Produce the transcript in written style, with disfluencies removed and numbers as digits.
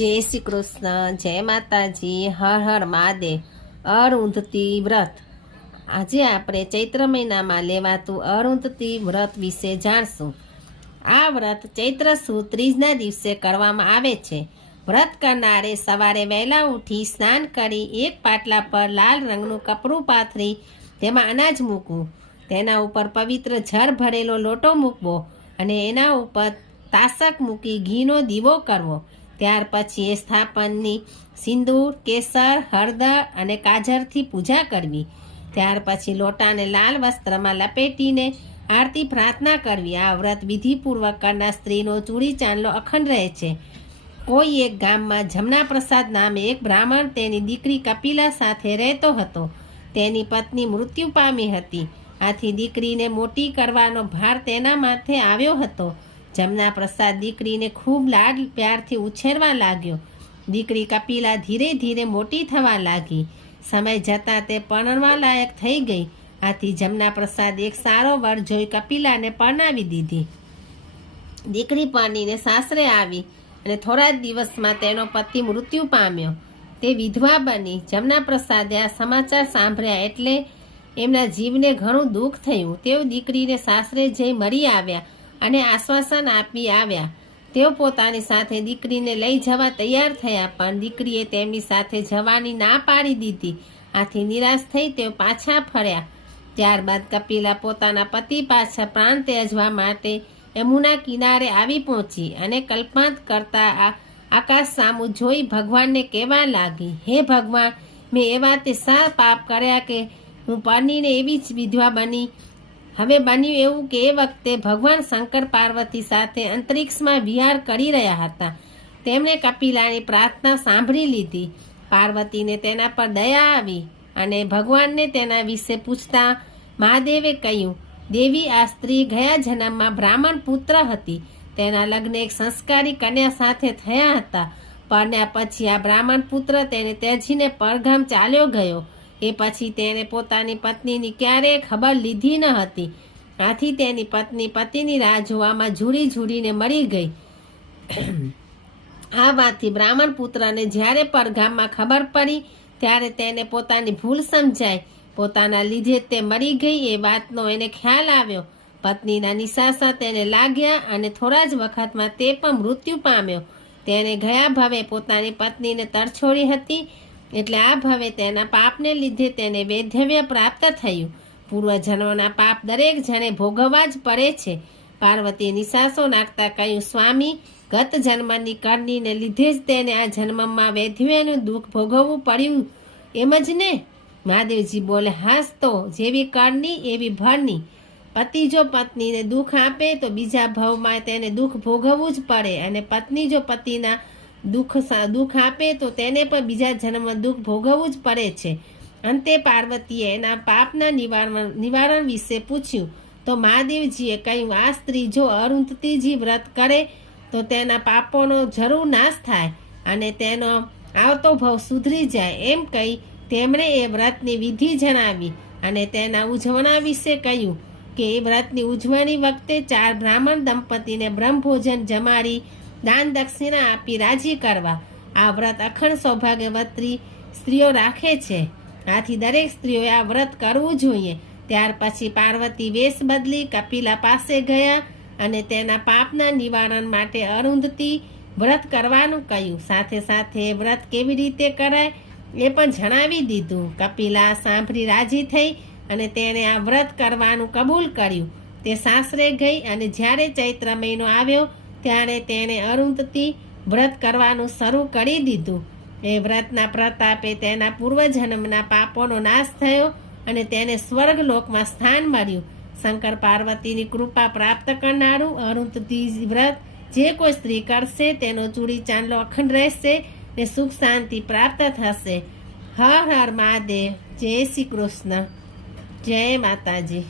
જય શ્રી કૃષ્ણ, જય માતાજી, હર હર મહાદેવ. અરુંધતી વ્રત. આજે આપણે ચૈત્ર મહિનામાં લેવાતું અરુંધતી વ્રત વિશે જાણશું. આ વ્રત ચૈત્ર સુદ ત્રીજના દિવસે કરવામાં આવે છે. વ્રત કરનારે સવારે વહેલા ઉઠી સ્નાન કરી એક પાટલા પર લાલ રંગનું કપડું પાથરી તેમાં અનાજ મૂકવું, તેના ઉપર પવિત્ર જળ ભરેલો લોટો મૂકવો અને એના ઉપર તાસક મૂકી ઘીનો દીવો કરવો. ત્યાર પછી એ સ્થાપનની સિંદૂર, કેસર, હળદર અને કાજરથી પૂજા કરવી. ત્યાર પછી લોટાને લાલ વસ્ત્રમાં લપેટીને આરતી પ્રાર્થના કરવી. આ વ્રત વિધિપૂર્વક કરનાર સ્ત્રીનો ચૂડી ચાંદલો અખંડ રહે છે. કોઈ એક ગામમાં જમના પ્રસાદ નામે એક બ્રાહ્મણ તેની દીકરી કપિલા સાથે રહેતો હતો. તેની પત્ની મૃત્યુ પામી હતી. આથી દીકરીને મોટી કરવાનો ભાર તેના માથે આવ્યો હતો. જમના પ્રસાદ દીકરીને ખૂબ લાડ પ્યારથી ઉછેરવા લાગ્યો. દીકરી કપિલા ધીરે ધીરે મોટી થવા લાગી. સમય જતાં તે પરણવા લાયક થઈ ગઈ. આથી જમના પ્રસાદ એક સારો વર જોઈ કપિલાને પરણાવી દીધી. દીકરી પરણીને સાસરે આવી અને થોડા જ દિવસમાં તેનો પતિ મૃત્યુ પામ્યો. તે વિધવા બની. જમના પ્રસાદે આ સમાચાર સાંભળ્યા એટલે એમના જીવને ઘણું દુઃખ થયું. તેઓ દીકરીને સાસરે જઈ મળી આવ્યા અને આશ્વાસન આપી આવ્યા. તેઓ પોતાની સાથે દીકરીને લઈ જવા તૈયાર થયા, પણ દીકરીએ તેમની સાથે જવાની ના પાડી દીધી. આથી નિરાશ થઈ તેઓ પાછા ફર્યા. ત્યારબાદ કપિલા પોતાના પતિ પાછા પ્રાણ ત્યજવા માટે યમુના કિનારે આવી પહોંચી અને કલ્પાંત કરતા આકાશ સામું જોઈ ભગવાનને કહેવા લાગી, હે ભગવાન, મેં એવા તે શા પાપ કર્યા કે હું પરણીને એવી જ વિધવા બની? હવે બન્યું એવું કે એ વખતે ભગવાન શંકર પાર્વતી સાથે અંતરિક્ષમાં વિહાર કરી રહ્યા હતા. તેમણે કપિલાની પ્રાર્થના સાંભળી લીધી. પાર્વતીને તેના પર દયા આવી અને ભગવાનને તેના વિશે પૂછતા મહાદેવે કહ્યું, દેવી, આ સ્ત્રી ગયા જન્મમાં બ્રાહ્મણ પુત્ર હતી. તેના લગ્ન એક સંસ્કારી કન્યા સાથે થયા હતા. પરણ્યા પછી આ બ્રાહ્મણ પુત્ર તેને ત્યજીને પરગામ ચાલ્યો ગયો. એ પછી તેણે પોતાની પત્નીની ક્યારેય ખબર લીધી ન હતી. આથી તેની પત્ની પતિની રાહ જોવામાં ઝૂડીને મરી ગઈ. આ વાતથી બ્રાહ્મણ પુત્રને જ્યારે પરગામમાં ખબર પડી ત્યારે તેને પોતાની ભૂલ સમજાઈ. પોતાના લીધે તે મરી ગઈ એ વાતનો એને ખ્યાલ આવ્યો. પત્નીના નિશાસા તેને લાગ્યા અને થોડા જ વખતમાં તે પણ મૃત્યુ પામ્યો. તેને ગયા ભવે પોતાની પત્નીને તરછોડી હતી, એટલે આ ભવે તેના પાપને લીધે તેને વૈધવ્ય પ્રાપ્ત થયું. પૂર્વજન્મના પાપ દરેક જણે ભોગવવા જ પડે છે. પાર્વતી નિશાસો નાખતા કહ્યું, સ્વામી, ગત જન્મની કરણીને લીધે જ તેને આ જન્મમાં વૈધવ્યનું દુઃખ ભોગવવું પડ્યું એમ જ ને? મહાદેવજી બોલે, હાસ તો, જેવી કરણી એવી ભરણી. પતિ જો પત્નીને દુઃખ આપે તો બીજા ભાવમાં તેને દુઃખ ભોગવવું જ પડે, અને પત્ની જો પતિના દુઃખ આપે તો તેને પણ બીજા જન્મમાં દુઃખ ભોગવવું જ પડે છે. અંતે પાર્વતીએ એના પાપના નિવારણ વિશે પૂછ્યું તો મહાદેવજીએ કહ્યું, આ સ્ત્રી જો અરુંધતીજી વ્રત કરે તો તેના પાપોનો જરૂર નાશ થાય અને તેનો આવતો ભાવ સુધરી જાય. એમ કહી તેમણે એ વ્રતની વિધિ જણાવી અને તેના ઉજવણા વિશે કહ્યું કે એ વ્રતની ઉજવણી વખતે 4 બ્રાહ્મણ દંપતીને બ્રહ્મભોજન જમાડી દાન દક્ષિણા આપી રાજી કરવા. આ વ્રત અખંડ સૌભાગ્યવતી સ્ત્રીઓ રાખે છે. આથી દરેક સ્ત્રીઓએ આ વ્રત કરવું જોઈએ. ત્યાર પછી પાર્વતી વેશ બદલી કપિલા પાસે ગયા અને તેના પાપના નિવારણ માટે અરુંધતી વ્રત કરવાનું કહ્યું. સાથે સાથે વ્રત કેવી રીતે કરાય એ પણ જણાવી દીધું. કપિલા સાંભળી રાજી થઈ અને તેણે આ વ્રત કરવાનું કબૂલ કર્યું. તે સાસરે ગઈ અને જ્યારે ચૈત્ર મહિનો આવ્યો ત્યારે તેણે અરુંધતી વ્રત કરવાનું શરૂ કરી દીધું. એ વ્રતના પ્રતાપે તેના પૂર્વજન્મના પાપોનો નાશ થયો અને તેને સ્વર્ગલોકમાં સ્થાન મળ્યું. શંકર પાર્વતીની કૃપા પ્રાપ્ત કરનારું અરુંધતી વ્રત જે કોઈ સ્ત્રી કરશે તેનો ચૂડી ચાંદલો અખંડ રહેશે ને સુખ શાંતિ પ્રાપ્ત થશે. હર હર મહાદેવ. જય શ્રી કૃષ્ણ. જય માતાજી.